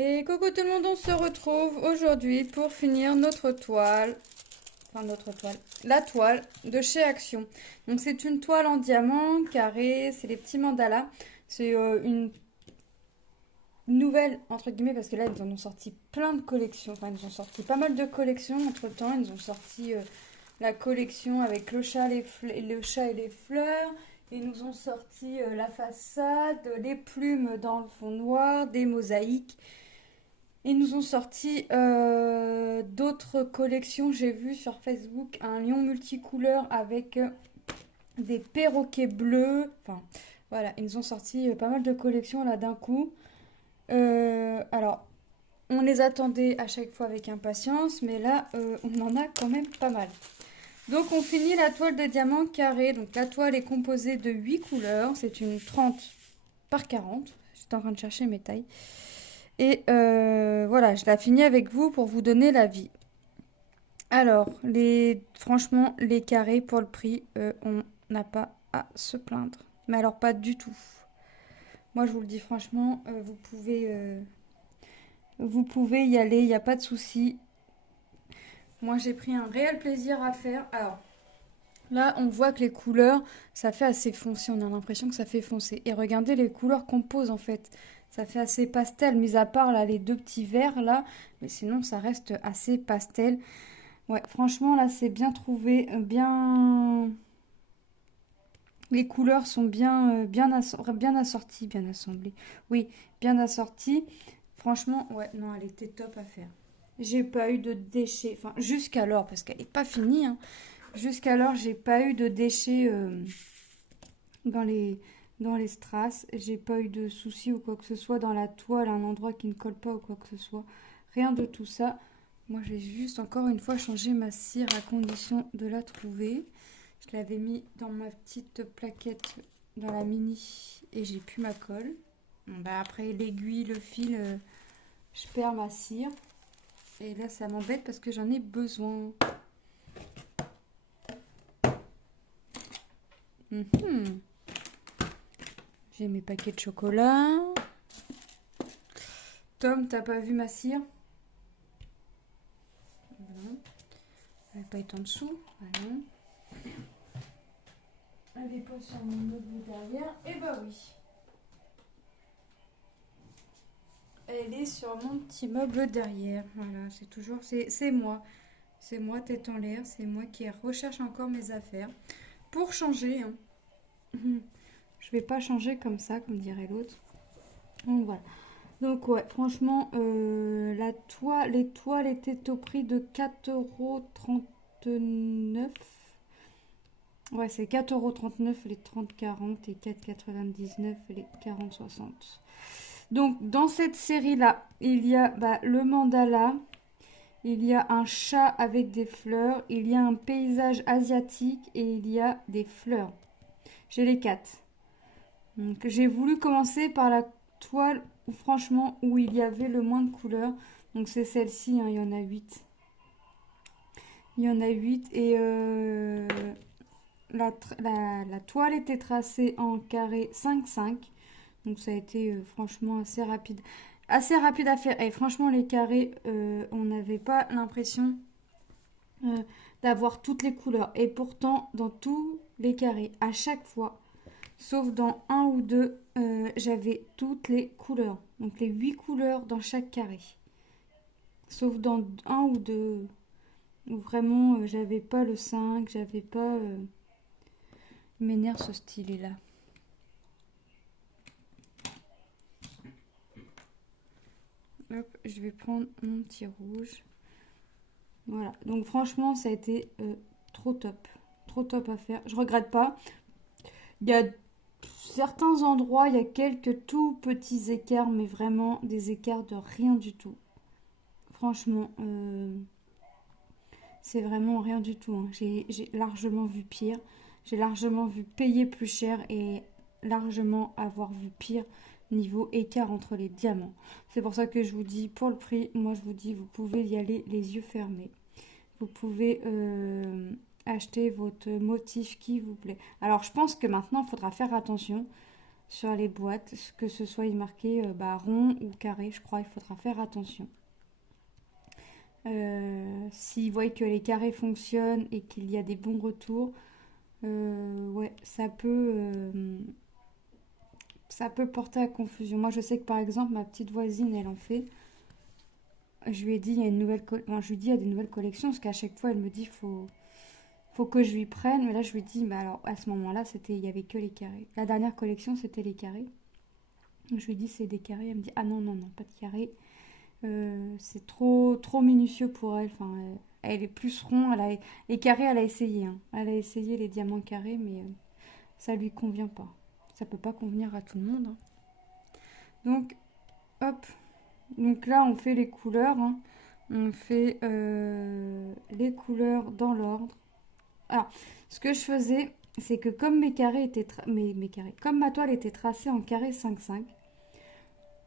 Et coucou tout le monde, on se retrouve aujourd'hui pour finir notre toile, la toile de chez Action. Donc c'est une toile en diamant, carré, c'est les petits mandalas. C'est une nouvelle, entre guillemets, parce que là ils en ont sorti plein de collections, enfin ils ont sorti pas mal de collections entre-temps. Ils ont sorti la collection avec le chat, le chat et les fleurs. Ils nous ont sorti la façade, les plumes dans le fond noir, des mosaïques. Ils nous ont sorti d'autres collections. J'ai vu sur Facebook un lion multicouleur avec des perroquets bleus. Enfin, voilà, ils nous ont sorti pas mal de collections là d'un coup. Alors, on les attendait à chaque fois avec impatience, mais là, on en a quand même pas mal. Donc, on finit la toile de diamant carré. Donc, la toile est composée de 8 couleurs. C'est une 30 par 40. J'étais en train de chercher mes tailles. Et voilà, je la finis avec vous pour vous donner l'avis. Alors, franchement, les carrés pour le prix, on n'a pas à se plaindre. Mais alors, pas du tout. Moi, je vous le dis franchement, vous pouvez y aller, il n'y a pas de souci. Moi, j'ai pris un réel plaisir à faire. Alors, là, on voit que les couleurs, ça fait assez foncé. On a l'impression que ça fait foncer. Et regardez les couleurs qu'on pose, en fait. Ça fait assez pastel, mis à part là, les deux petits verts, là. Mais sinon, ça reste assez pastel. Ouais, franchement, là, c'est bien trouvé. Bien... Les couleurs sont bien assorties, bien assemblées. Oui, bien assorties. Franchement, ouais, non, elle était top à faire. J'ai pas eu de déchets. Enfin, jusqu'alors, parce qu'elle n'est pas finie, hein. Jusqu'alors, j'ai pas eu de déchets dans les, dans les strass. J'ai pas eu de soucis ou quoi que ce soit dans la toile, un endroit qui ne colle pas ou quoi que ce soit. Rien de tout ça. Moi, j'ai juste encore une fois changé ma cire à condition de la trouver. Je l'avais mis dans ma petite plaquette dans la mini et j'ai plus ma colle. Bon, bah après l'aiguille, le fil, je perds ma cire. Et là, ça m'embête parce que j'en ai besoin. Mhm. J'ai mes paquets de chocolat. Tom, t'as pas vu ma cire? Voilà. Elle va pas être en dessous. Voilà. Elle est pas sur mon meuble derrière. Et bah oui. Elle est sur mon petit meuble derrière. Voilà, c'est toujours... C'est moi. C'est moi tête en l'air. C'est moi qui recherche encore mes affaires. Pour changer, hein. Je vais pas changer comme ça, comme dirait l'autre. Donc voilà. Donc ouais, franchement, les toiles étaient au prix de 4,39 €. Ouais, c'est 4,39 € les 30-40 et 4,99 € les 40-60. Donc dans cette série-là, il y a le mandala, il y a un chat avec des fleurs, il y a un paysage asiatique et il y a des fleurs. J'ai les quatre. Donc j'ai voulu commencer par la toile où franchement où il y avait le moins de couleurs. Donc c'est celle-ci, hein, il y en a 8. Il y en a 8 et la toile était tracée en carré 5-5. Donc ça a été franchement assez rapide. Assez rapide à faire. Et franchement les carrés, on n'avait pas l'impression euh, d'avoir toutes les couleurs. Et pourtant dans tous les carrés, à chaque fois, sauf dans un ou deux, j'avais toutes les couleurs. Donc les 8 couleurs dans chaque carré. Sauf dans un ou deux, où vraiment j'avais pas le 5, j'avais pas... Il m'énerve ce stylet-là. Hop, je vais prendre mon petit rouge. Voilà, donc franchement ça a été trop top. Trop top à faire. Je regrette pas. Il y a certains endroits, il y a quelques tout petits écarts, mais vraiment des écarts de rien du tout. Franchement, c'est vraiment rien du tout, hein. J'ai largement vu pire. J'ai largement vu payer plus cher et largement avoir vu pire niveau écart entre les diamants. C'est pour ça que je vous dis, pour le prix, moi je vous dis, vous pouvez y aller les yeux fermés. Vous pouvez acheter votre motif qui vous plaît. Alors je pense que maintenant, il faudra faire attention. sur les boîtes, que ce soit marqué rond ou carré, je crois, il faudra faire attention. S'ils voient que les carrés fonctionnent et qu'il y a des bons retours, ouais, ça peut porter à confusion. Moi, je sais que par exemple, ma petite voisine, elle en fait. Je lui ai dit, il y a une nouvelle je lui dis, il y a des nouvelles collections, parce qu'à chaque fois, elle me dit, faut que je lui prenne. Mais là, je lui dis, bah alors, à ce moment-là, il y avait que les carrés. La dernière collection, c'était les carrés. Je lui dis, c'est des carrés. Elle me dit, ah non, non, non, pas de carrés. C'est trop minutieux pour elle. Enfin, elle est plus rond. Les carrés, elle a essayé. Hein. Elle a essayé les diamants carrés, mais ça lui convient pas. Ça peut pas convenir à tout le monde. Hein. Donc, hop. Donc là, on fait les couleurs. Hein. On fait les couleurs dans l'ordre. Alors, ce que je faisais, c'est que comme mes carrés étaient mes carrés, comme ma toile était tracée en carré 5-5,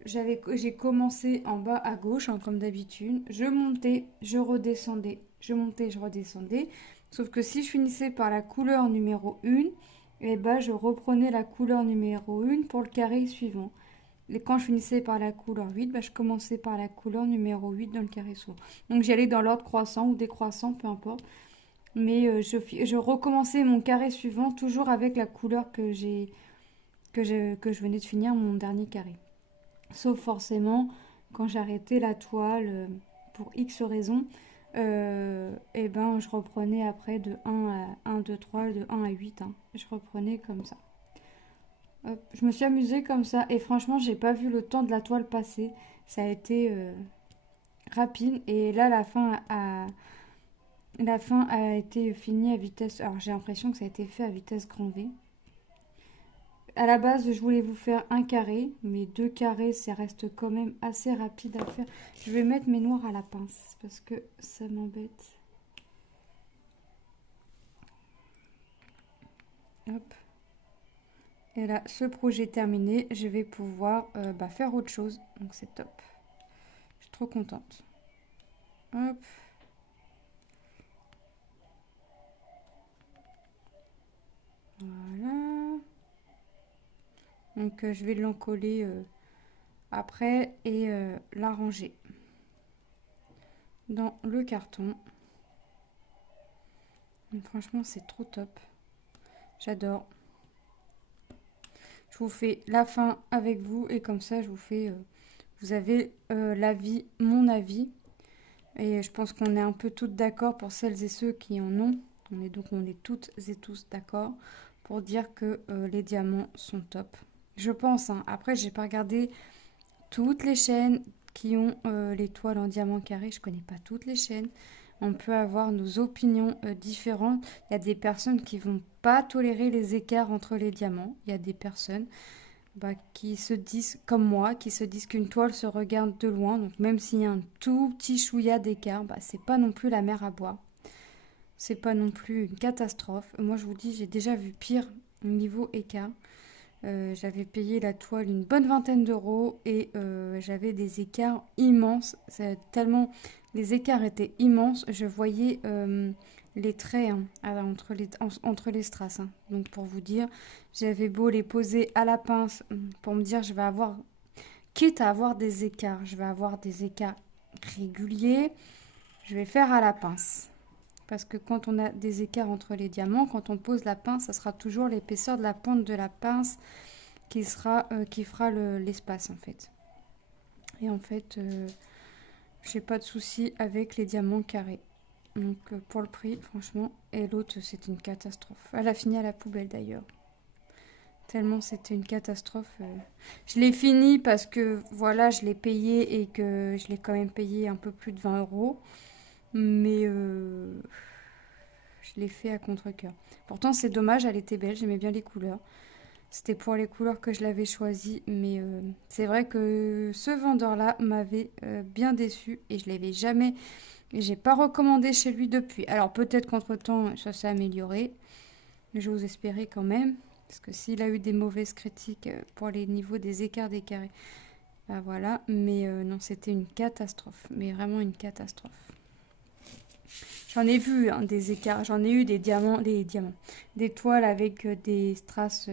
j'ai commencé en bas à gauche, hein, comme d'habitude. Je montais, je redescendais, je montais, je redescendais. Sauf que si je finissais par la couleur numéro 1, eh ben, je reprenais la couleur numéro 1 pour le carré suivant. Et quand je finissais par la couleur 8, bah, je commençais par la couleur numéro 8 dans le carré suivant. Donc j'allais dans l'ordre croissant ou décroissant, peu importe. Mais je recommençais mon carré suivant toujours avec la couleur que je venais de finir mon dernier carré. Sauf forcément quand j'arrêtais la toile pour X raisons, et ben je reprenais après de 1 à 1, 2, 3, de 1 à 8. Hein. Je reprenais comme ça. Hop, je me suis amusée comme ça et franchement j'ai pas vu le temps de la toile passer. Ça a été rapide et là la fin a été finie à vitesse. Alors j'ai l'impression que ça a été fait à vitesse grand V. À la base, je voulais vous faire un carré, mais 2 carrés, ça reste quand même assez rapide à faire. Je vais mettre mes noirs à la pince parce que ça m'embête. Hop. Et là, ce projet terminé, je vais pouvoir faire autre chose. Donc c'est top. Je suis trop contente. Hop. Voilà. Donc je vais l'encoller après et l'arranger dans le carton. Donc, franchement, c'est trop top. J'adore. Je vous fais la fin avec vous et comme ça, je vous fais. Vous avez l'avis, mon avis. Et je pense qu'on est un peu toutes d'accord pour celles et ceux qui en ont. On est toutes et tous d'accord pour dire que les diamants sont top. Je pense. Hein. Après, j'ai pas regardé toutes les chaînes qui ont les toiles en diamant carré. Je connais pas toutes les chaînes. On peut avoir nos opinions différentes. Il y a des personnes qui vont pas tolérer les écarts entre les diamants. Il y a des personnes qui se disent, comme moi, qui se disent qu'une toile se regarde de loin. Donc même s'il y a un tout petit chouïa d'écart, c'est pas non plus la mer à boire. C'est pas non plus une catastrophe. Moi, je vous dis, j'ai déjà vu pire niveau écart. J'avais payé la toile une bonne vingtaine d'euros et j'avais des écarts immenses. Tellement les écarts étaient immenses, je voyais les traits hein, entre les strass. Hein. Donc pour vous dire, j'avais beau les poser à la pince pour me dire je vais avoir, quitte à avoir des écarts, je vais avoir des écarts réguliers, je vais faire à la pince. Parce que quand on a des écarts entre les diamants, quand on pose la pince, ça sera toujours l'épaisseur de la pointe de la pince qui fera l'espace en fait. Et en fait, j'ai pas de souci avec les diamants carrés. Donc pour le prix, franchement, et l'autre c'était une catastrophe. Elle a fini à la poubelle d'ailleurs. Tellement c'était une catastrophe. Je l'ai fini parce que voilà, je l'ai payé et que je l'ai quand même payé un peu plus de 20 euros. Mais je l'ai fait à contre-cœur. Pourtant, c'est dommage, elle était belle, j'aimais bien les couleurs. C'était pour les couleurs que je l'avais choisi, mais c'est vrai que ce vendeur-là m'avait bien déçu et je l'avais jamais, j'ai pas recommandé chez lui depuis. Alors peut-être qu'entre-temps, ça s'est amélioré, mais j'ose espérer quand même, parce que s'il a eu des mauvaises critiques pour les niveaux des écarts des carrés, voilà, mais non, c'était une catastrophe, mais vraiment une catastrophe. J'en ai vu hein, des écarts, j'en ai eu des diamants, des toiles avec des strass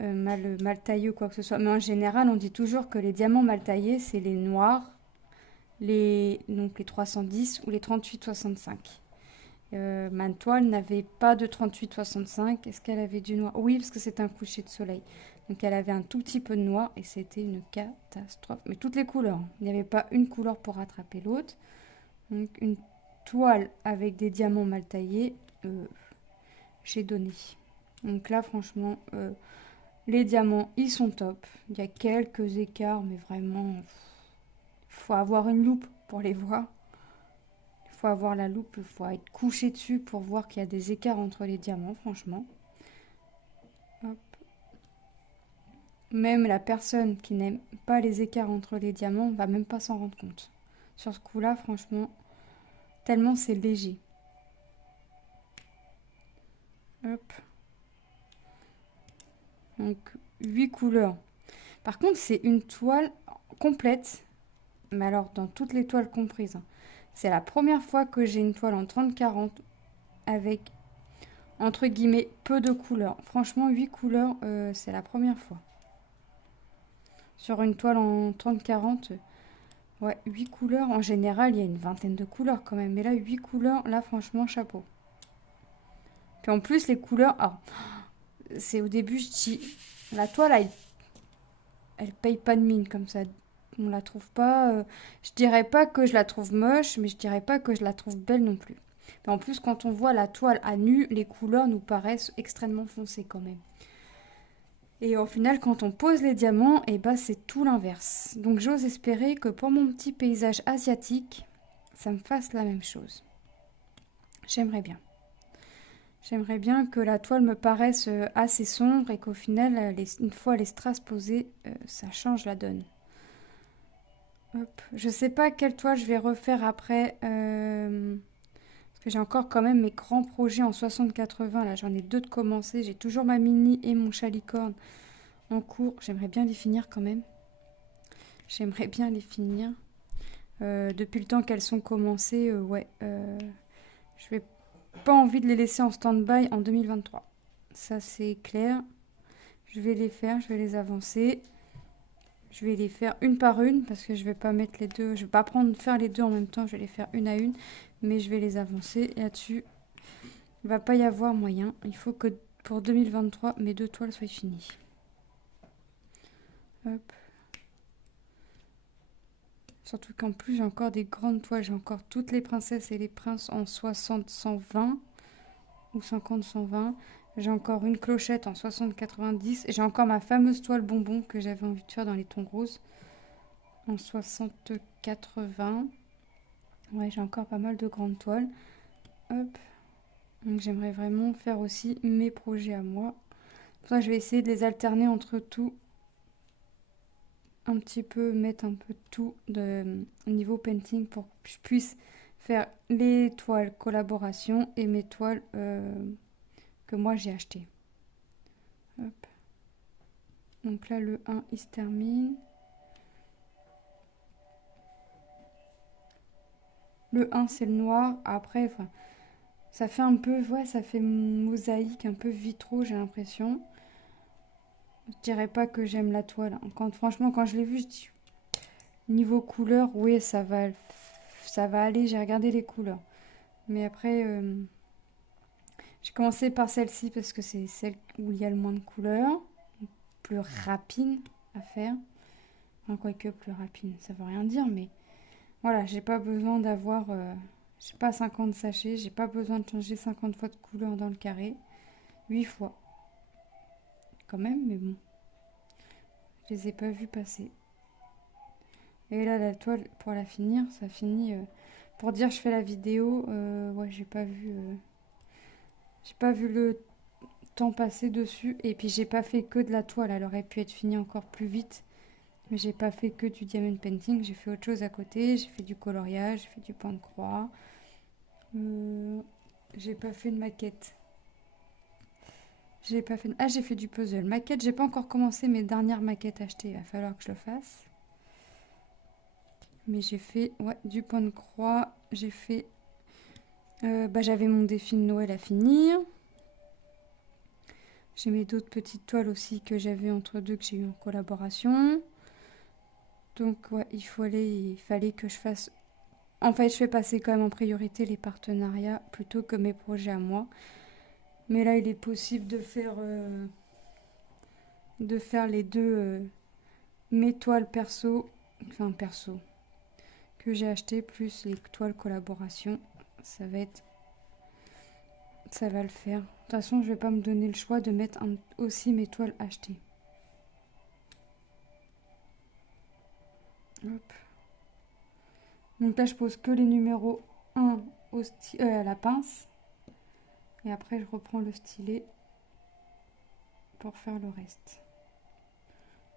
mal taillés ou quoi que ce soit. Mais en général, on dit toujours que les diamants mal taillés, c'est les noirs, donc les 310 ou les 38-65. Ma toile n'avait pas de 38-65. Est-ce qu'elle avait du noir? Oui, parce que c'est un coucher de soleil. Donc elle avait un tout petit peu de noir et c'était une catastrophe. Mais toutes les couleurs. Il n'y avait pas une couleur pour rattraper l'autre. Donc une toile avec des diamants mal taillés, j'ai donné. Donc là, franchement, les diamants, ils sont top. Il y a quelques écarts, mais vraiment, faut avoir une loupe pour les voir. Il faut avoir la loupe, il faut être couché dessus pour voir qu'il y a des écarts entre les diamants, franchement. Hop. Même la personne qui n'aime pas les écarts entre les diamants va même pas s'en rendre compte. Sur ce coup-là, franchement, tellement c'est léger. Hop. Donc, 8 couleurs. Par contre, c'est une toile complète. Mais alors, dans toutes les toiles comprises. C'est la première fois que j'ai une toile en 30-40 avec, entre guillemets, peu de couleurs. Franchement, 8 couleurs, c'est la première fois. Sur une toile en 30-40, ouais, 8 couleurs. En général, il y a une vingtaine de couleurs quand même. Mais là, 8 couleurs, là, franchement, chapeau. Puis en plus, les couleurs... Alors, c'est au début, je dis... La toile, elle paye pas de mine comme ça. On la trouve pas... je dirais pas que je la trouve moche, mais je dirais pas que je la trouve belle non plus. Mais en plus, quand on voit la toile à nu, les couleurs nous paraissent extrêmement foncées quand même. Et au final, quand on pose les diamants, et bah, c'est tout l'inverse. Donc j'ose espérer que pour mon petit paysage asiatique, ça me fasse la même chose. J'aimerais bien. J'aimerais bien que la toile me paraisse assez sombre et qu'au final, une fois les strass posées, ça change la donne. Hop. Je sais pas quelle toile je vais refaire après. Parce que j'ai encore quand même mes grands projets en 60-80. Là, j'en ai deux de commencer. J'ai toujours ma mini et mon chalicorne en cours. J'aimerais bien les finir quand même. J'aimerais bien les finir. Depuis le temps qu'elles sont commencées, ouais. Je vais pas envie de les laisser en stand-by en 2023. Ça, c'est clair. Je vais les faire, je vais les avancer. Je vais les faire une par une parce que je vais pas mettre les deux. Je vais pas faire les deux en même temps. Je vais les faire une à une. Mais je vais les avancer. Là-dessus, il va pas y avoir moyen. Il faut que pour 2023, mes deux toiles soient finies. Hop. Surtout qu'en plus, j'ai encore des grandes toiles. J'ai encore toutes les princesses et les princes en 60-120 ou 50-120. J'ai encore une clochette en 60-90. Et j'ai encore ma fameuse toile bonbon que j'avais envie de faire dans les tons roses en 60-80. Ouais, j'ai encore pas mal de grandes toiles. Hop. Donc j'aimerais vraiment faire aussi mes projets à moi. Pour ça, je vais essayer de les alterner entre tout. Un petit peu, mettre un peu de tout niveau painting pour que je puisse faire les toiles collaboration et mes toiles que moi j'ai achetées. Hop. Donc là, le 1, il se termine. Le 1, c'est le noir. Après, enfin, ça fait un peu, ouais, ça fait mosaïque, un peu vitraux, j'ai l'impression. Je dirais pas que j'aime la toile. Franchement, quand je l'ai vue, je dis, niveau couleur, oui, ça va aller. J'ai regardé les couleurs. Mais après, j'ai commencé par celle-ci parce que c'est celle où il y a le moins de couleurs. Plus rapide à faire. Enfin, quoique plus rapide, ça veut rien dire, mais voilà, j'ai pas besoin d'avoir, j'ai pas 50 sachets, j'ai pas besoin de changer 50 fois de couleur dans le carré. 8 fois. Quand même, mais bon. Je les ai pas vus passer. Et là, la toile, pour la finir, ça finit. Pour dire je fais la vidéo, ouais, j'ai pas vu le temps passer dessus. Et puis j'ai pas fait que de la toile, elle aurait pu être finie encore plus vite. Mais j'ai pas fait que du diamond painting, j'ai fait autre chose à côté. J'ai fait du coloriage, j'ai fait du point de croix. J'ai pas fait de maquette. J'ai pas fait. Ah, j'ai fait du puzzle. Maquette, j'ai pas encore commencé mes dernières maquettes achetées. Il va falloir que je le fasse. Mais j'ai fait, ouais, du point de croix. J'ai fait. J'avais mon défi de Noël à finir. J'ai mes d'autres petites toiles aussi que j'avais entre deux que j'ai eu en collaboration. Donc ouais, il fallait que je fasse... En fait, je fais passer quand même en priorité les partenariats plutôt que mes projets à moi. Mais là, il est possible de faire les deux, mes toiles perso, enfin perso, que j'ai acheté plus les toiles collaboration. Ça va être, ça va le faire. De toute façon, je vais pas me donner le choix de mettre aussi mes toiles achetées. Hop. Donc là, je pose que les numéros 1 à la pince. Et après, je reprends le stylet pour faire le reste.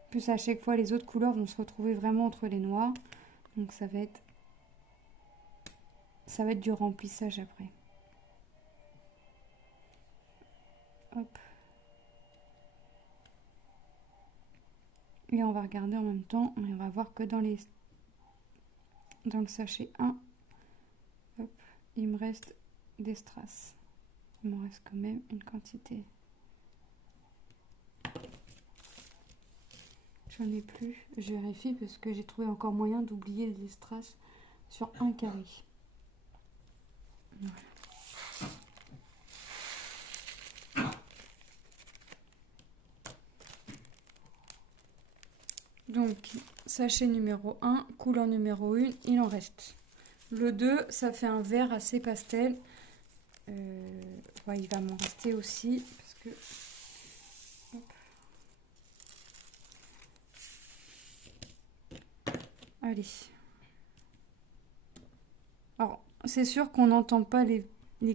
En plus, à chaque fois, les autres couleurs vont se retrouver vraiment entre les noirs. Donc ça va être du remplissage après. Hop. Et on va regarder en même temps. Et on va voir que dans le sachet 1, hop, il me reste des strass. Il me reste quand même une quantité. J'en ai plus. Je vérifie parce que j'ai trouvé encore moyen d'oublier les strass sur un carré. Voilà. Donc, sachet numéro 1, couleur numéro 1, il en reste. Le 2, ça fait un vert assez pastel. Ouais, il va m'en rester aussi parce que... Hop. Allez. Alors, c'est sûr qu'on n'entend pas les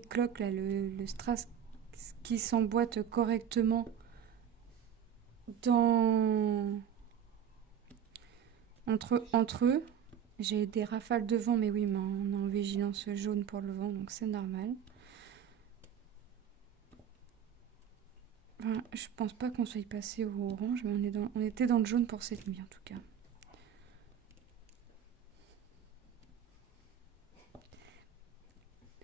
cloques, là, le strass qui s'emboîte correctement entre eux. J'ai des rafales de vent, mais oui, mais on est en vigilance jaune pour le vent, donc c'est normal. Enfin, je pense pas qu'on soit passé au orange, mais on était dans le jaune pour cette nuit en tout cas.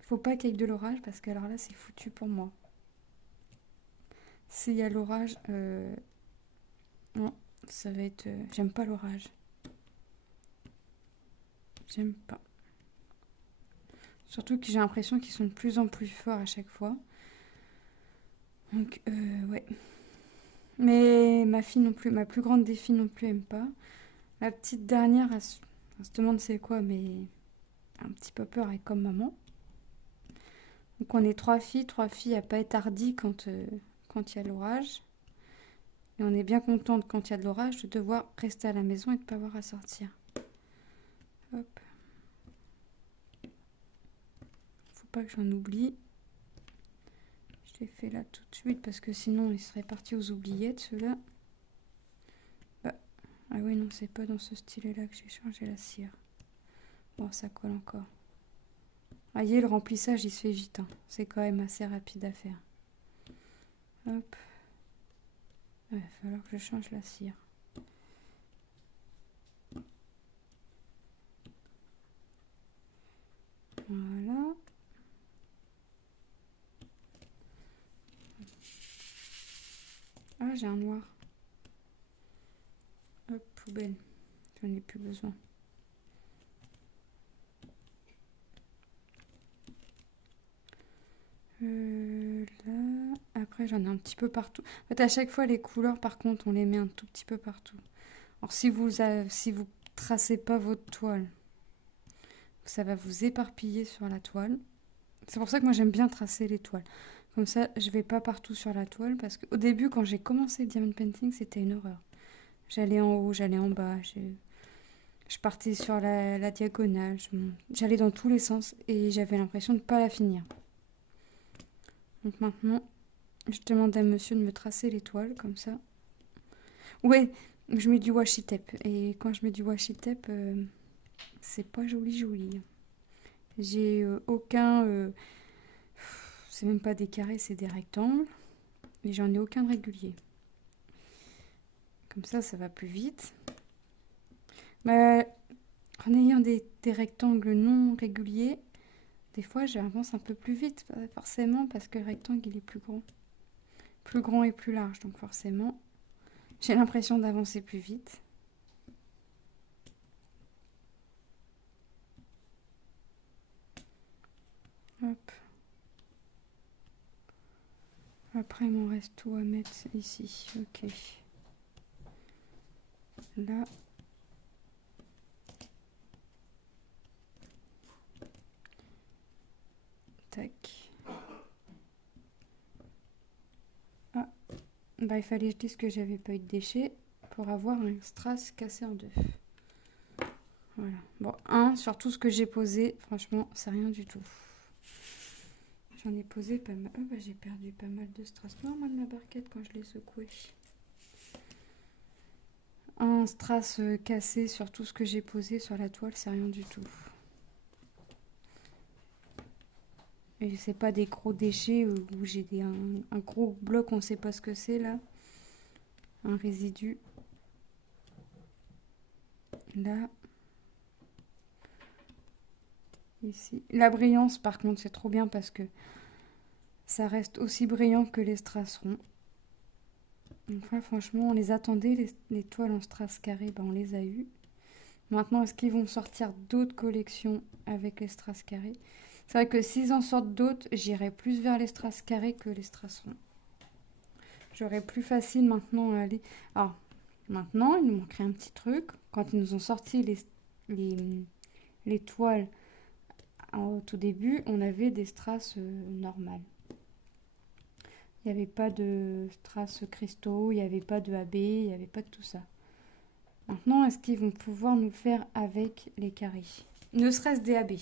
Faut pas qu'il y ait de l'orage parce que alors là c'est foutu pour moi. S'il y a l'orage, non, ça va être... j'aime pas l'orage. J'aime pas. Surtout que j'ai l'impression qu'ils sont de plus en plus forts à chaque fois. Donc, ouais. Mais ma fille non plus, ma plus grande des filles non plus aime pas. La petite dernière, elle se demande c'est quoi, mais un petit peu peur, elle est comme maman. Donc on est trois filles à pas être hardies quand il y a l'orage. Et on est bien contente quand il y a de l'orage de devoir rester à la maison et de ne pas avoir à sortir. Hop. Faut pas que j'en oublie. Je les fais là tout de suite parce que sinon ils seraient partis aux oubliettes ceux-là. Bah. Ah oui non c'est pas dans ce stylet là que j'ai changé la cire. Bon ça colle encore. Voyez, le remplissage il se fait vite. Hein. C'est quand même assez rapide à faire. Hop. Il va falloir que je change la cire. Voilà. Ah, j'ai un noir. Hop, poubelle. J'en ai plus besoin. Là, après j'en ai un petit peu partout. En fait, à chaque fois, les couleurs, par contre, on les met un tout petit peu partout. Alors, si vous tracez pas votre toile, ça va vous éparpiller sur la toile. C'est pour ça que moi, j'aime bien tracer les toiles. Comme ça, je vais pas partout sur la toile. Parce qu'au début, quand j'ai commencé le diamond painting, c'était une horreur. J'allais en haut, j'allais en bas. Je partais sur la diagonale. J'allais dans tous les sens et j'avais l'impression de ne pas la finir. Donc maintenant, je demande à monsieur de me tracer les toiles comme ça. Ouais, je mets du washi tape. Et quand je mets du washi tape, c'est pas joli. J'ai aucun... c'est même pas des carrés, c'est des rectangles. Mais j'en ai aucun de régulier. Comme ça va plus vite. Mais en ayant des rectangles non réguliers, des fois j'avance un peu plus vite. Forcément parce que le rectangle il est plus grand. plus grand et plus large. Donc forcément, j'ai l'impression d'avancer plus vite. Hop. Après, il m'en reste tout à mettre ici. Ok. Là. Tac. Ah. Bah, il fallait que je dise que j'avais pas eu de déchets pour avoir un strass cassé en deux. Voilà. Bon, sur tout ce que j'ai posé, franchement, c'est rien du tout. J'en ai posé pas mal. Oh, bah, j'ai perdu pas mal de strass noir, moi, de ma barquette quand je l'ai secoué. Un strass cassé sur tout ce que j'ai posé sur la toile, c'est rien du tout. Et c'est pas des gros déchets où j'ai un gros bloc, on sait pas ce que c'est là. Un résidu. Là. Ici. La brillance, par contre, c'est trop bien parce que ça reste aussi brillant que les strass ronds. Donc là, franchement, on les attendait, les toiles en strass carré, ben, on les a eues. Maintenant, est-ce qu'ils vont sortir d'autres collections avec les strass carrés? C'est vrai que s'ils en sortent d'autres, j'irai plus vers les strass carrés que les strass ronds. J'aurais plus facile maintenant à aller... Alors, maintenant, il nous manquerait un petit truc. Quand ils nous ont sorti les toiles au tout début, on avait des strass normales. Il n'y avait pas de strass cristaux, il n'y avait pas de AB, il n'y avait pas de tout ça. Maintenant, est-ce qu'ils vont pouvoir nous faire avec les carrés? Ne serait-ce des AB.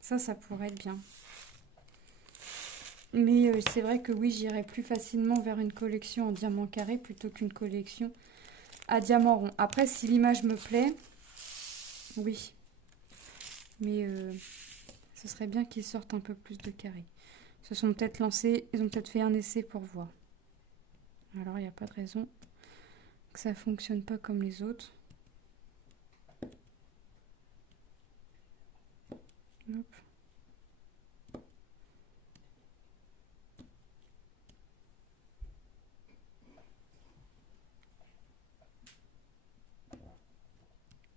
Ça pourrait être bien. Mais c'est vrai que oui, j'irais plus facilement vers une collection en diamant carré plutôt qu'une collection à diamant rond. Après, si l'image me plaît, oui. Mais ce serait bien qu'ils sortent un peu plus de carrés. Ils se sont peut-être lancés, ils ont peut-être fait un essai pour voir. Alors, il n'y a pas de raison que ça fonctionne pas comme les autres. Hop.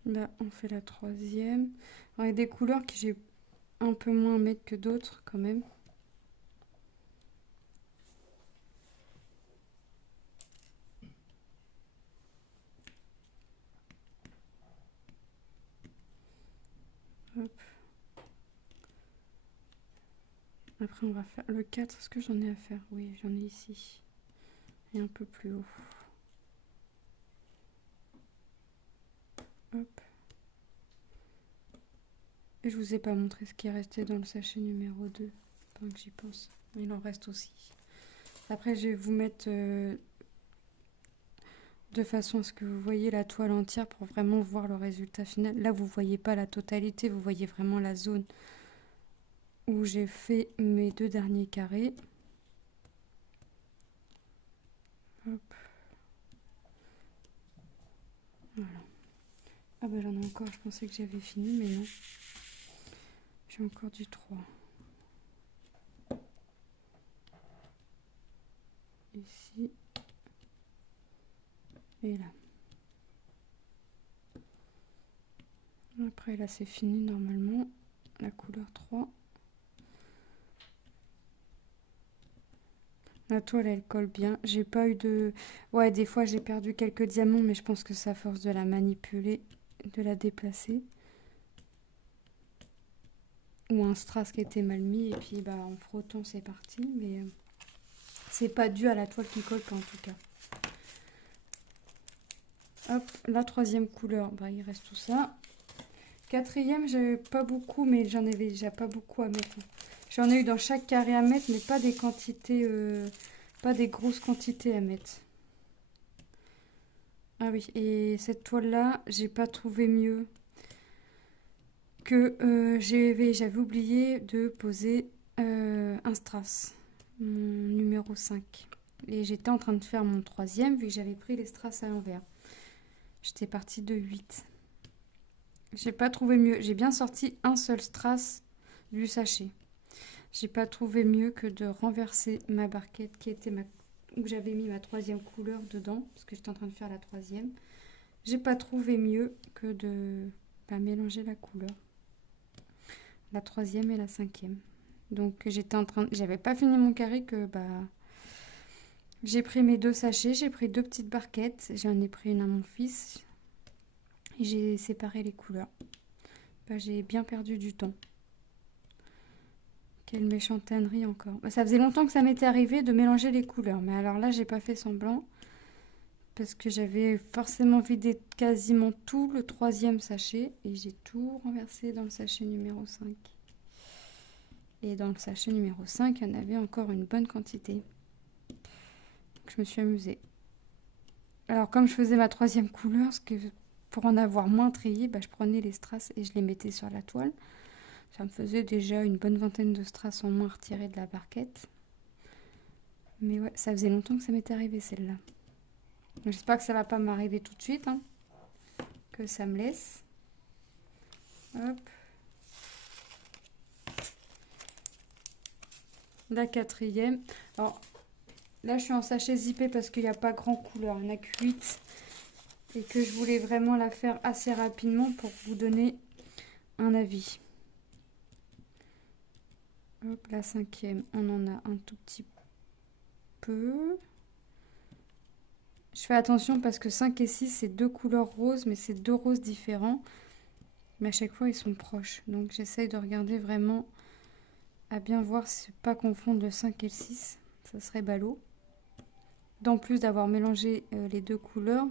Là, on fait la troisième. Alors, il y a des couleurs que j'ai un peu moins à mettre que d'autres quand même. Hop. Après, on va faire le 4. Est-ce que j'en ai à faire? Oui, j'en ai ici. Et un peu plus haut. Hop. Et je vous ai pas montré ce qui est resté dans le sachet numéro 2. Pendant que j'y pense. Il en reste aussi. Après, je vais vous mettre de façon à ce que vous voyez la toile entière pour vraiment voir le résultat final. Là, vous voyez pas la totalité. Vous voyez vraiment la zone où j'ai fait mes deux derniers carrés. Hop. Voilà. Ah bah j'en ai encore, je pensais que j'avais fini, mais non. J'ai encore du 3. Ici. Et là. Après là c'est fini normalement. La couleur 3. La toile elle colle bien. J'ai pas eu de... Ouais, des fois j'ai perdu quelques diamants, mais je pense que c'est à force de la manipuler, de la déplacer. Ou un strass qui était mal mis, et puis bah en frottant c'est parti. Mais c'est pas dû à la toile qui colle pas en tout cas. Hop, la troisième couleur, bah il reste tout ça. Quatrième, j'avais pas beaucoup, mais j'en avais déjà pas beaucoup à mettre. J'en ai eu dans chaque carré à mettre, mais pas des quantités, pas des grosses quantités à mettre. Ah oui, et cette toile-là, j'ai pas trouvé mieux que j'avais oublié de poser un strass, mon numéro 5. Et j'étais en train de faire mon troisième, vu que j'avais pris les strass à l'envers. J'étais partie de 8. J'ai pas trouvé mieux. J'ai bien sorti un seul strass du sachet. J'ai pas trouvé mieux que de renverser ma barquette qui était où j'avais mis ma troisième couleur dedans, parce que j'étais en train de faire la troisième. J'ai pas trouvé mieux que de mélanger la couleur. La troisième et la cinquième. Donc j'avais pas fini mon carré que j'ai pris mes 2 sachets, j'ai pris 2 petites barquettes, j'en ai pris une à mon fils et j'ai séparé les couleurs. J'ai bien perdu du temps. Quelle méchante ânerie encore. Ça faisait longtemps que ça m'était arrivé de mélanger les couleurs, mais alors là j'ai pas fait semblant parce que j'avais forcément vidé quasiment tout le troisième sachet et j'ai tout renversé dans le sachet numéro 5. Et dans le sachet numéro 5, il y en avait encore une bonne quantité. Donc, je me suis amusée. Alors, comme je faisais ma troisième couleur, pour en avoir moins trié, je prenais les strass et je les mettais sur la toile. Ça me faisait déjà une bonne vingtaine de strass en moins retirés de la barquette. Mais ouais, ça faisait longtemps que ça m'était arrivé celle-là. J'espère que ça va pas m'arriver tout de suite. Que ça me laisse. Hop. La quatrième. Alors, là, je suis en sachet zippé parce qu'il n'y a pas grand couleur. Il n'y en a que 8. Et que je voulais vraiment la faire assez rapidement pour vous donner un avis. Hop, la cinquième, on en a un tout petit peu. Je fais attention parce que 5 et 6, c'est 2 couleurs roses, mais c'est 2 roses différents. Mais à chaque fois, ils sont proches. Donc, j'essaye de regarder vraiment à bien voir si ne pas confondre le 5 et le 6. Ça serait ballot. D'en plus d'avoir mélangé les 2 couleurs,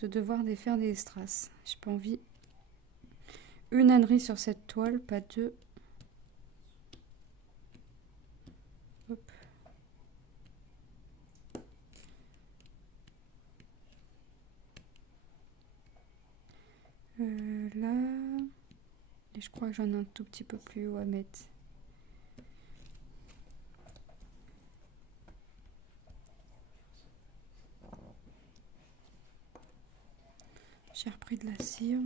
de devoir défaire des strass. J'ai pas envie. Une ânerie sur cette toile, pas deux. Hop. Là, et je crois que j'en ai un tout petit peu plus haut à mettre. J'ai repris de la cire.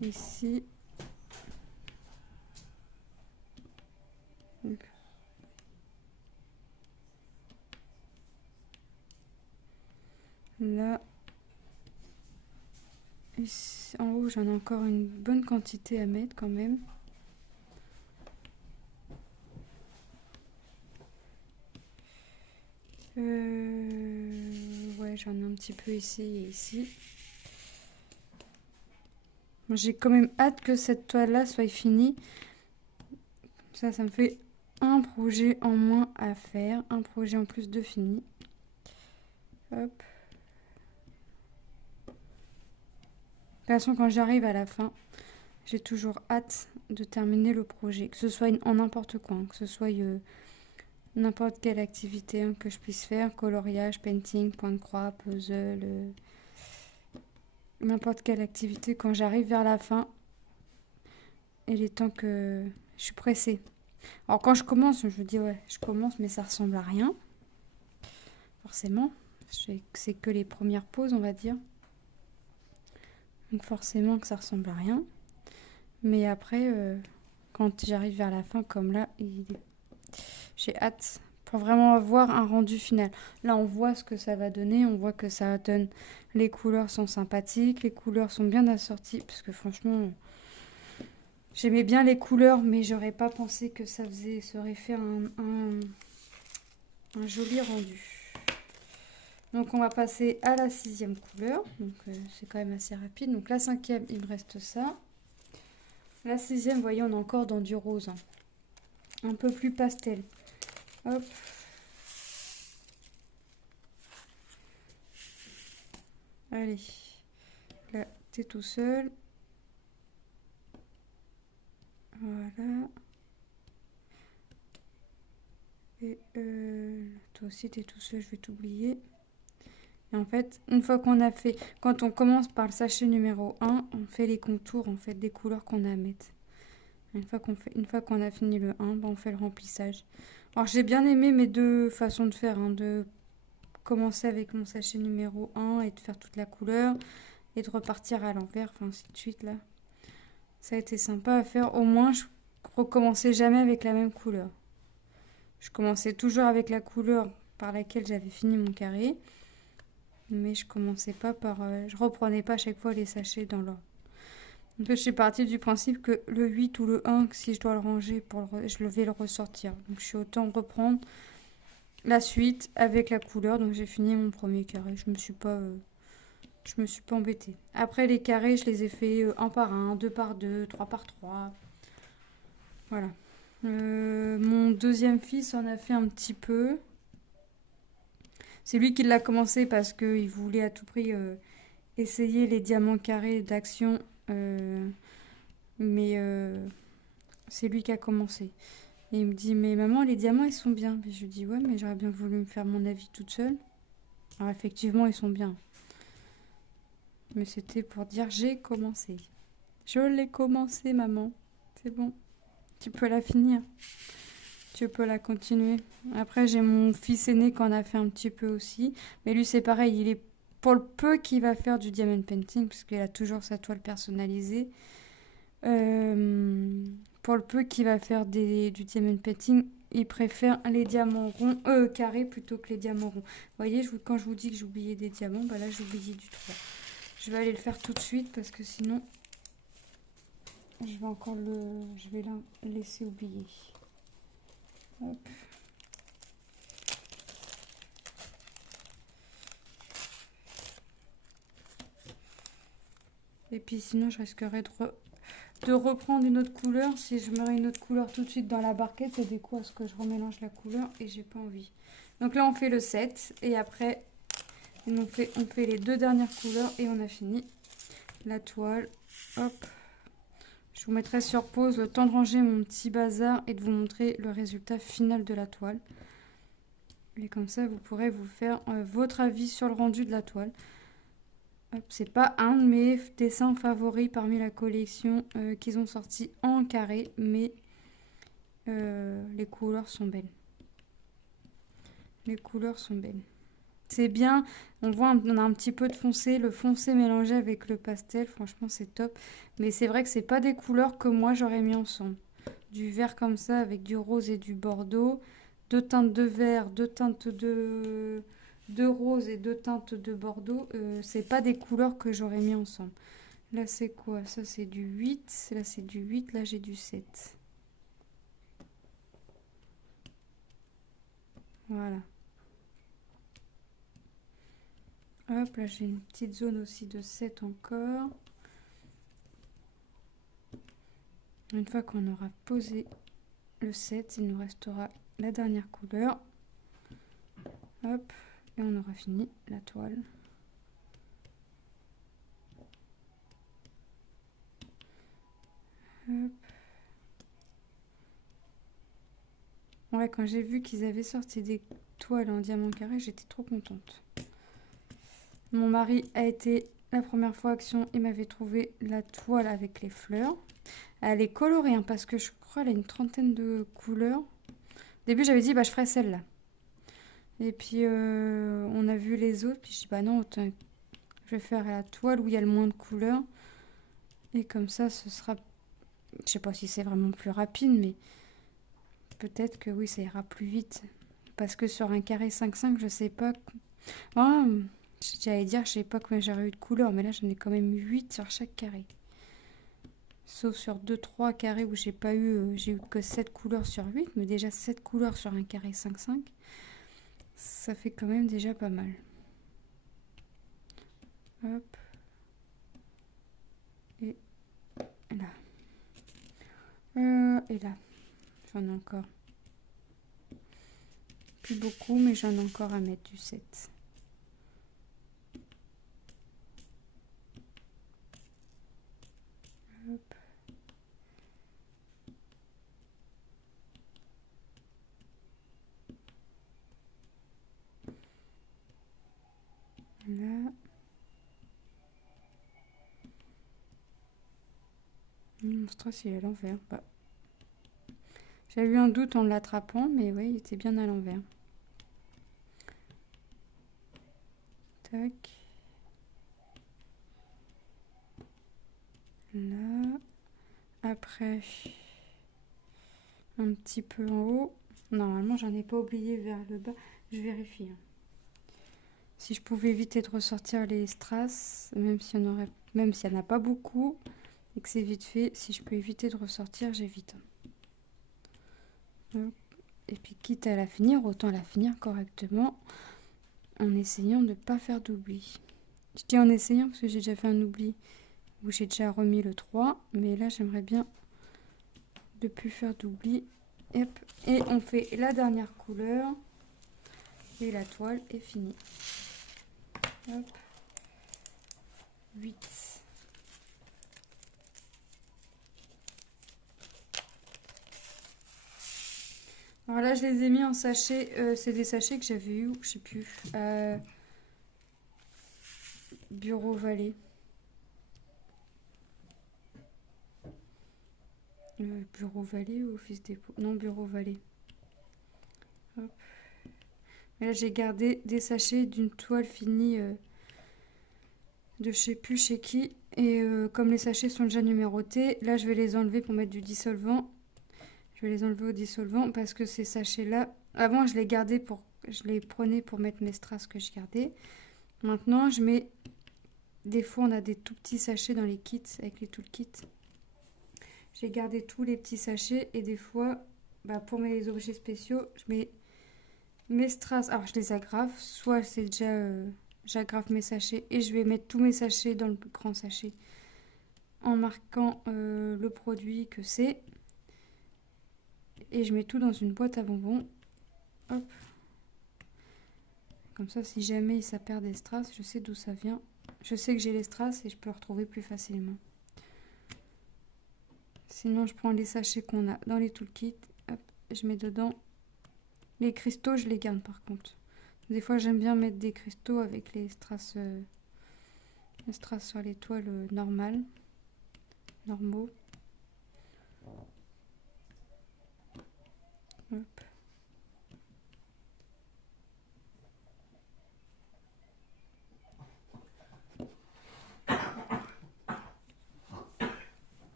Ici. Là. Ici, en haut, j'en ai encore une bonne quantité à mettre quand même. Ouais, j'en ai un petit peu ici et ici. J'ai quand même hâte que cette toile-là soit finie. Ça me fait un projet en moins à faire. Un projet en plus de fini. Hop. De toute façon, quand j'arrive à la fin, j'ai toujours hâte de terminer le projet. Que ce soit en n'importe quoi. Que ce soit n'importe quelle activité que je puisse faire. Coloriage, painting, point de croix, puzzle... n'importe quelle activité, quand j'arrive vers la fin, il est temps que je suis pressée. Alors quand je commence, je dis ouais, je commence, mais ça ressemble à rien. Forcément, c'est que les premières pauses, on va dire. Donc forcément que ça ressemble à rien. Mais après, quand j'arrive vers la fin, comme là, j'ai hâte pour vraiment avoir un rendu final. Là, on voit ce que ça va donner. On voit que ça donne... Les couleurs sont sympathiques. Les couleurs sont bien assorties. Parce que franchement, j'aimais bien les couleurs, mais j'aurais pas pensé que ça aurait fait un joli rendu. Donc, on va passer à la 6e couleur. Donc, c'est quand même assez rapide. Donc, la 5e, il me reste ça. La 6e, vous voyez, on est encore dans du rose. Un peu plus pastel. Hop. Allez. Là, t'es tout seul. Voilà. Et toi aussi, t'es tout seul, je vais t'oublier. Et en fait, une fois qu'on a fait... Quand on commence par le sachet numéro 1, on fait les contours, en fait, des couleurs qu'on a à mettre. Une fois qu'on a fini le 1, on fait le remplissage. Alors, j'ai bien aimé mes 2 façons de faire. De commencer avec mon sachet numéro 1 et de faire toute la couleur. et de repartir à l'envers, enfin ainsi de suite là. Ça a été sympa à faire. Au moins, je recommençais jamais avec la même couleur. Je commençais toujours avec la couleur par laquelle j'avais fini mon carré. Mais je commençais pas par... je reprenais pas à chaque fois les sachets dans l'ordre. En fait, je suis partie du principe que le 8 ou le 1, si je dois le ranger, je vais le ressortir. Donc je suis autant reprendre la suite avec la couleur. Donc j'ai fini mon premier carré. Je me suis pas embêtée. Après les carrés, je les ai fait un par un, deux par deux, trois par trois. Voilà. Mon deuxième fils en a fait un petit peu. C'est lui qui l'a commencé parce qu'il voulait à tout prix essayer les diamants carrés d'action. Mais c'est lui qui a commencé. Et il me dit, mais maman, les diamants, ils sont bien. Et je lui dis, ouais, mais j'aurais bien voulu me faire mon avis toute seule. Alors effectivement, ils sont bien. Mais c'était pour dire, j'ai commencé. Je l'ai commencé, maman. C'est bon. Tu peux la finir. Tu peux la continuer. Après, j'ai mon fils aîné qui en a fait un petit peu aussi. Mais lui, c'est pareil. Il est pour le peu qu'il va faire du diamond painting, parce qu'il a toujours sa toile personnalisée. Pour le peu qu'il va faire du diamond painting, il préfère les diamants ronds, carrés plutôt que les diamants ronds. Vous voyez, quand je vous dis que j'oubliais des diamants, bah là j'ai oublié du 3. Je vais aller le faire tout de suite parce que sinon, je vais la laisser oublier. Hop. Et puis sinon, je risquerais de reprendre une autre couleur. Si je mets une autre couleur tout de suite dans la barquette, c'est du coup à ce que je remélange la couleur et j'ai pas envie. Donc là, on fait le 7 et après, on fait les deux dernières couleurs et on a fini la toile. Hop. Je vous mettrai sur pause le temps de ranger mon petit bazar et de vous montrer le résultat final de la toile. Et comme ça, vous pourrez vous faire votre avis sur le rendu de la toile. C'est pas un de mes dessins favoris parmi la collection qu'ils ont sorti en carré, mais les couleurs sont belles. Les couleurs sont belles. C'est bien, on voit, on a un petit peu de foncé, le foncé mélangé avec le pastel, franchement c'est top. Mais c'est vrai que c'est pas des couleurs que moi j'aurais mis ensemble. Du vert comme ça avec du rose et du bordeaux, deux teintes de vert, deux teintes de rose et deux teintes de bordeaux, c'est pas des couleurs que j'aurais mis ensemble. Là c'est quoi? Ça c'est du 8, là c'est du 8, là j'ai du 7. Voilà. Hop, là j'ai une petite zone aussi de 7 encore. Une fois qu'on aura posé le 7, il nous restera la dernière couleur. Hop, et on aura fini la toile. Hop. Ouais, quand j'ai vu qu'ils avaient sorti des toiles en diamant carré, j'étais trop contente. Mon mari a été la première fois action, il m'avait trouvé la toile avec les fleurs. Elle est colorée, hein, parce que je crois qu'elle a une trentaine de couleurs. Au début, j'avais dit, bah, je ferais celle-là. Et puis, on a vu les autres, puis je dis, bah non, je vais faire la toile où il y a le moins de couleurs. Et comme ça, ce sera... Je sais pas si c'est vraiment plus rapide, mais peut-être que oui, ça ira plus vite. Parce que sur un carré 5-5, je sais pas... Ah, j'allais dire, je sais pas combien j'aurais eu de couleurs, mais là, j'en ai quand même 8 sur chaque carré. Sauf sur 2-3 carrés où j'ai eu que 7 couleurs sur 8, mais déjà 7 couleurs sur un carré 5-5, ça fait quand même déjà pas mal. Hop. Et là. Et là. J'en ai encore. Plus beaucoup, mais j'en ai encore à mettre du 7. Hop. Là. Mon strass, il est à l'envers. Bah. J'ai eu un doute en l'attrapant, mais oui, il était bien à l'envers. Tac. là. Après, un petit peu en haut. Normalement, j'en ai pas oublié vers le bas. Je vérifie. Si je pouvais éviter de ressortir les strass, même s'il y en a pas beaucoup et que c'est vite fait, si je peux éviter de ressortir, j'évite. Et puis quitte à la finir, autant la finir correctement en essayant de ne pas faire d'oubli. Je dis en essayant parce que j'ai déjà fait un oubli où j'ai déjà remis le 3, mais là j'aimerais bien ne plus faire d'oubli. Et on fait la dernière couleur et la toile est finie. Hop. 8. Alors là, je les ai mis en sachet. C'est des sachets que j'avais eu, je sais plus. Bureau Vallée. Bureau Vallée ou Office Dépôt? Non, Bureau Vallée. Hop. Et là, j'ai gardé des sachets d'une toile finie de je sais plus chez qui. Et comme les sachets sont déjà numérotés, là, je vais les enlever pour mettre du dissolvant. Je vais les enlever au dissolvant parce que ces sachets-là, avant, je les prenais pour mettre mes strass que je gardais. Maintenant, je mets... Des fois, on a des tout petits sachets dans les kits, avec les toolkits. J'ai gardé tous les petits sachets et des fois, pour mes objets spéciaux, je mets mes strass. Alors, je les agrafe. Soit c'est déjà... j'agrafe mes sachets et je vais mettre tous mes sachets dans le grand sachet en marquant le produit que c'est. Et je mets tout dans une boîte à bonbons. Hop. Comme ça, si jamais ça perd des strass, je sais d'où ça vient. Je sais que j'ai les strass et je peux retrouver plus facilement. Sinon, je prends les sachets qu'on a dans les toolkits. Hop, je mets dedans. Les cristaux, je les garde par contre. Des fois, j'aime bien mettre des cristaux avec les strass sur les toiles normaux. Hop.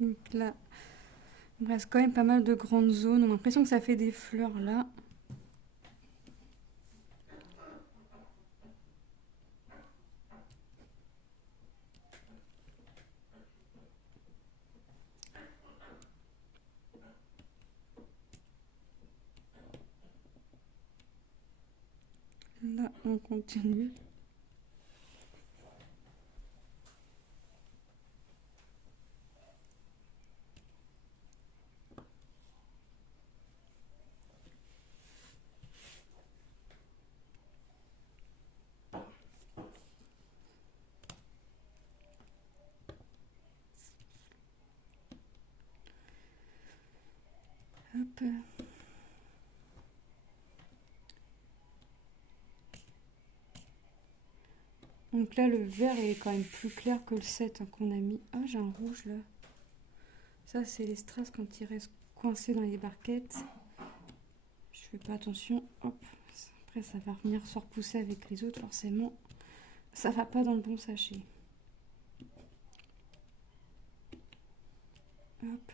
Donc là, il me reste quand même pas mal de grandes zones. On a l'impression que ça fait des fleurs là. Là, on continue. Hop. Donc là, le vert est quand même plus clair que le 7 qu'on a mis. Ah, j'ai un rouge là. Ça, c'est les strass quand ils restent coincés dans les barquettes. Je fais pas attention. Hop. Après, ça va venir se repousser avec les autres, forcément. Ça va pas dans le bon sachet. Hop.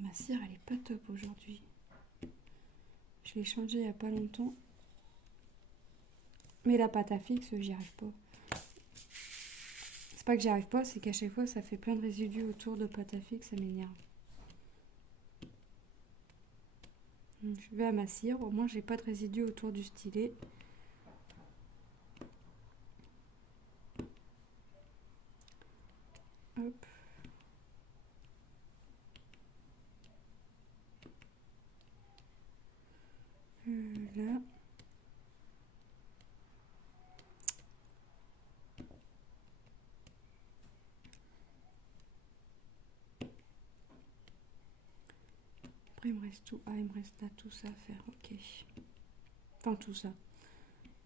Ma cire, elle est pas top aujourd'hui. Je l'ai changée il y a pas longtemps. Mais la pâte à fixe, j'y arrive pas. C'est pas que j'y arrive pas, c'est qu'à chaque fois, ça fait plein de résidus autour de pâte à fixe, ça m'énerve. Je vais à ma cire, au moins j'ai pas de résidus autour du stylet. Hop. Là. Après, il me reste tout. Ah, il me reste là tout ça à faire. Ok. Enfin, tout ça.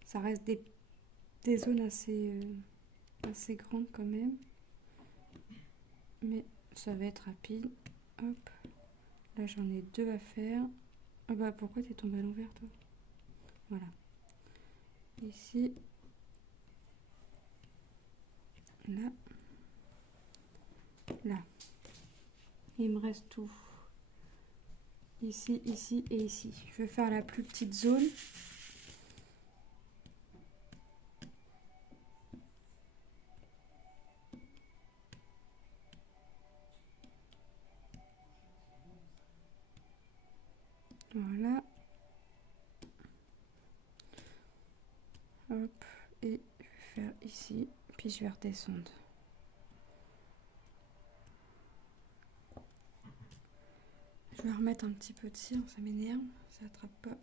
Ça reste des zones assez grandes quand même. mais ça va être rapide. Hop, là j'en ai 2 à faire. Ah bah pourquoi t'es tombé à l'envers toi? Voilà. Ici, là, là. Il me reste tout. Ici, ici et ici. Je vais faire la plus petite zone. Voilà. Hop. Et je vais faire ici. Puis je vais redescendre. Je vais remettre un petit peu de cire, ça m'énerve. Ça attrape pas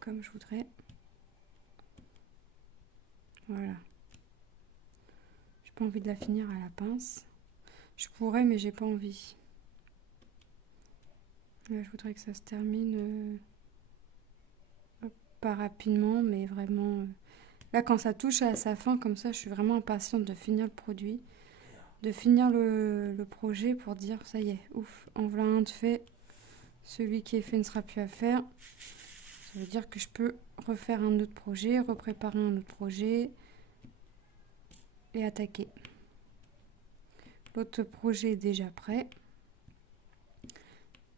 comme je voudrais. Voilà. J'ai pas envie de la finir à la pince. Je pourrais, mais j'ai pas envie. Là, je voudrais que ça se termine pas rapidement, mais vraiment. Là, quand ça touche à sa fin, comme ça, je suis vraiment impatiente de finir le produit, de finir le projet pour dire ça y est, ouf, en voilà un de fait. Celui qui est fait ne sera plus à faire. Ça veut dire que je peux refaire un autre projet, repréparer un autre projet et attaquer. L'autre projet est déjà prêt.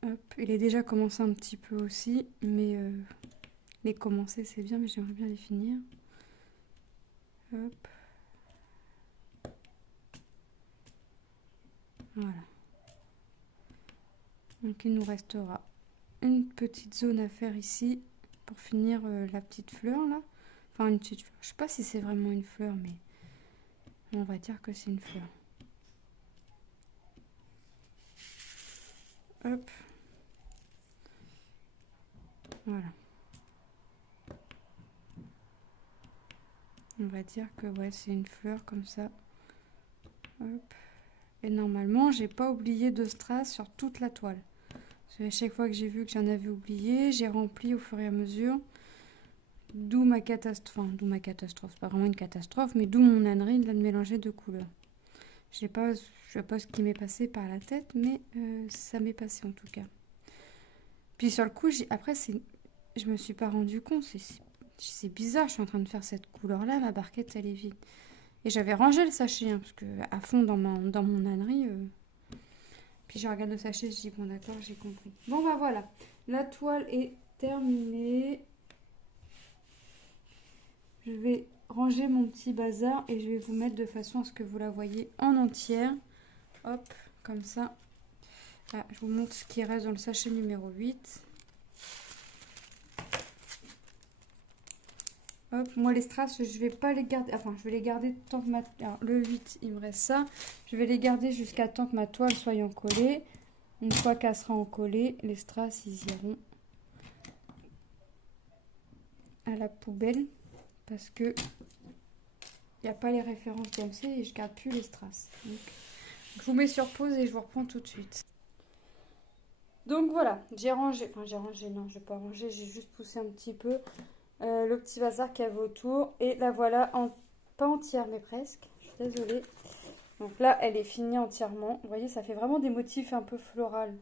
Hop, il est déjà commencé un petit peu aussi, mais les commencer c'est bien, mais j'aimerais bien les finir. Hop. Voilà. Donc il nous restera une petite zone à faire ici pour finir la petite fleur là. Enfin une petite fleur. Je sais pas si c'est vraiment une fleur, mais on va dire que c'est une fleur. Hop. Voilà. On va dire que ouais, c'est une fleur comme ça. Hop. Et normalement, j'ai pas oublié de strass sur toute la toile. Parce qu'à chaque fois que j'ai vu que j'en avais oublié, j'ai rempli au fur et à mesure. D'où ma catastrophe. Enfin, d'où ma catastrophe. C'est pas vraiment une catastrophe, mais d'où mon ânerie de mélanger deux couleurs. Je sais pas ce qui m'est passé par la tête, mais ça m'est passé en tout cas. Puis sur le coup, après, je me suis pas rendu compte. C'est bizarre, je suis en train de faire cette couleur-là, ma barquette, elle est vide. Et j'avais rangé le sachet, hein, parce que à fond dans mon ânerie. Puis je regarde le sachet, je dis bon d'accord, j'ai compris. Bon bah voilà, la toile est terminée. Je vais ranger mon petit bazar et je vais vous mettre de façon à ce que vous la voyez en entière. Hop, comme ça. Là, je vous montre ce qui reste dans le sachet numéro 8. Hop, moi les strass, je vais pas les garder. Enfin, je vais les garder tant que ma... Alors, le 8, il me reste ça. Je vais les garder jusqu'à temps que ma toile soit encollée. Une fois qu'elle sera encollée, les strass, ils iront à la poubelle. Parce que il n'y a pas les références DMC et je garde plus les strass. Donc, je vous mets sur pause et je vous reprends tout de suite. Donc voilà, j'ai rangé. Enfin, j'ai rangé, non, je n'ai pas rangé. J'ai juste poussé un petit peu le petit bazar qu'il y avait autour. Et la voilà, pas entière, mais presque. Je suis désolée. Donc là, elle est finie entièrement. Vous voyez, ça fait vraiment des motifs un peu floraux.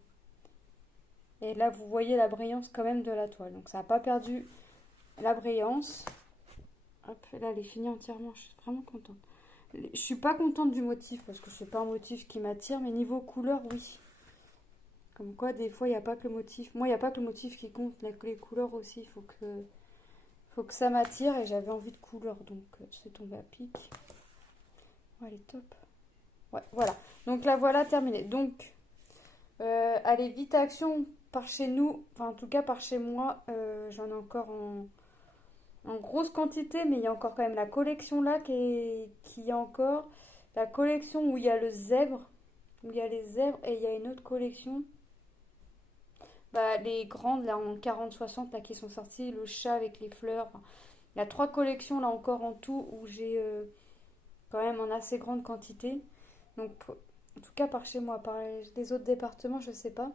Et là, vous voyez la brillance quand même de la toile. Donc ça n'a pas perdu la brillance. Hop, là, elle est finie entièrement. Je suis vraiment contente. Je suis pas contente du motif parce que c'est pas un motif qui m'attire, mais niveau couleur, oui. Comme quoi, des fois, il n'y a pas que le motif. Moi, il n'y a pas que le motif qui compte, les couleurs aussi. Il faut que ça m'attire et j'avais envie de couleur, donc c'est tombé à pic. Oh, elle est top. Ouais, voilà. Donc la voilà terminée. Donc, allez, vite action par chez nous. Enfin, en tout cas, par chez moi. J'en ai encore en grosse quantité, mais il y a encore quand même la collection là qui est encore. La collection où il y a le zèbre. Où il y a les zèbres et il y a une autre collection. Bah, les grandes là en 40-60 là qui sont sorties, le chat avec les fleurs. Enfin, il y a 3 collections là encore en tout où j'ai quand même en assez grande quantité. Donc en tout cas par chez moi, par les autres départements, je sais pas.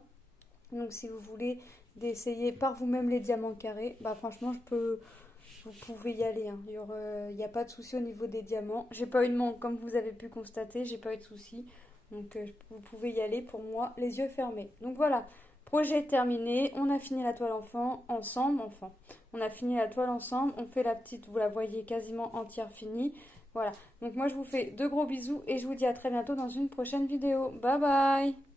Donc si vous voulez d'essayer par vous-même les diamants carrés, bah franchement, vous pouvez y aller, hein. Il n'y a pas de souci au niveau des diamants. J'ai pas eu de manque, comme vous avez pu constater, j'ai pas eu de souci. Donc vous pouvez y aller pour moi, les yeux fermés. Donc voilà, projet terminé. On a fini la toile ensemble. Enfin, on a fini la toile ensemble. On fait la petite, vous la voyez quasiment entière finie. Voilà. Donc moi je vous fais de gros bisous et je vous dis à très bientôt dans une prochaine vidéo. Bye bye!